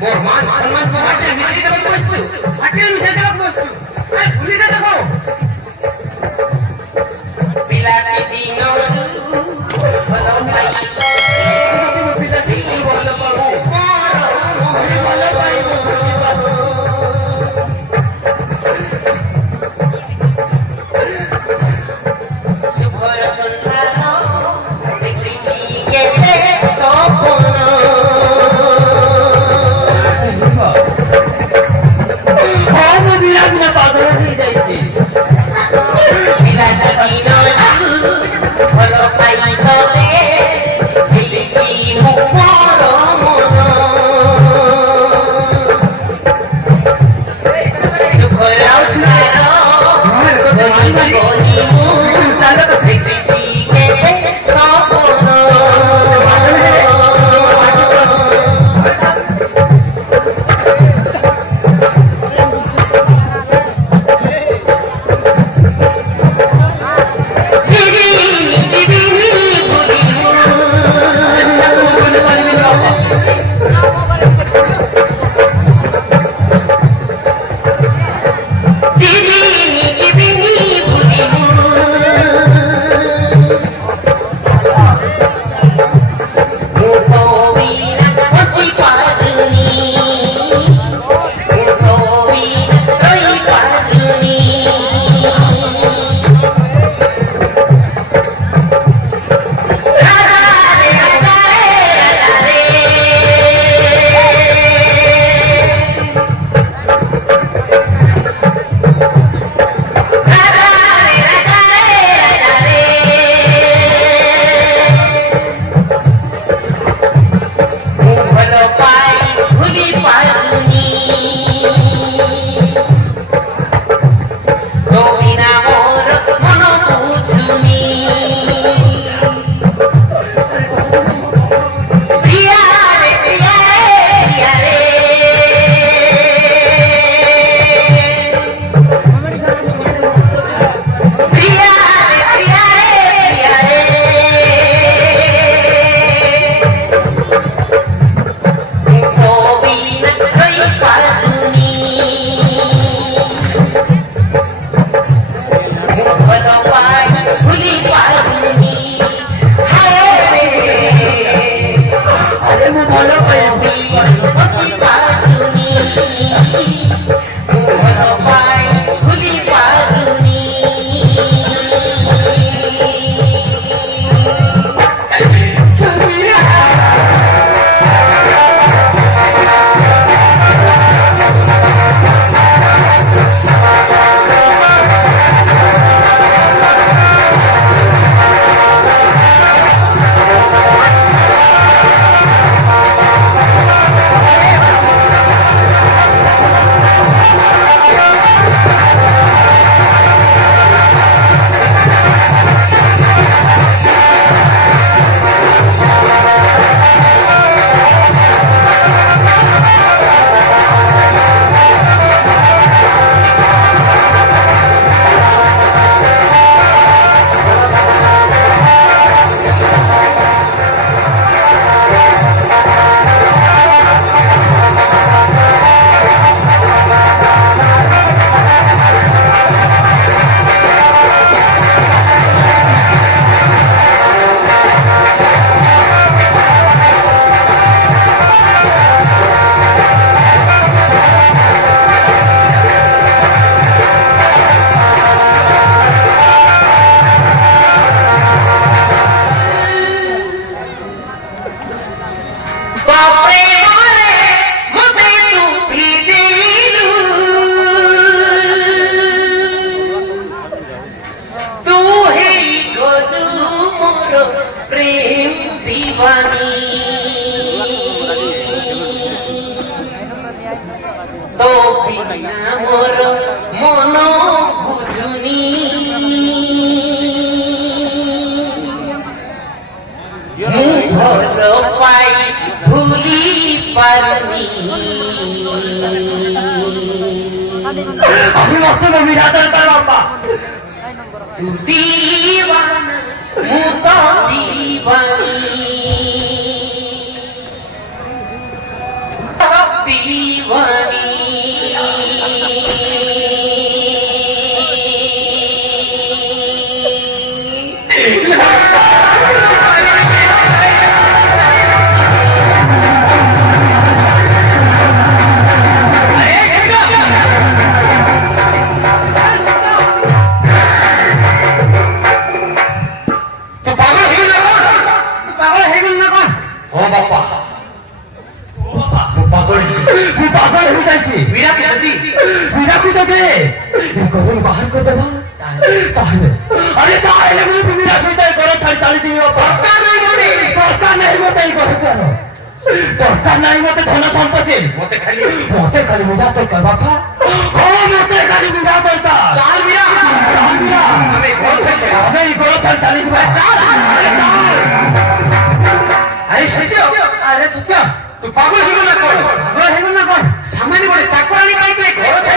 मोर मान सम्मान को माटे मिसरी देबे बसछु माटे मिसरी देबे बसछु ए भूली जा देखो पिलाटी दिनो बनो भाई पिलाटी बोल पाऊ बोल भाई सुभर संसार देखी के सपन दीवानी बाहर कर देवा अरे तुम चली दरकार नहीं मत धन संपत्ति मत खाली मीरा दरकार बापा हाँ मत खाली मीरा दरकार चली अरे सत्य अरे सत्य तू पागल हो ना कौन सामान्य गोटे चाकराणी घर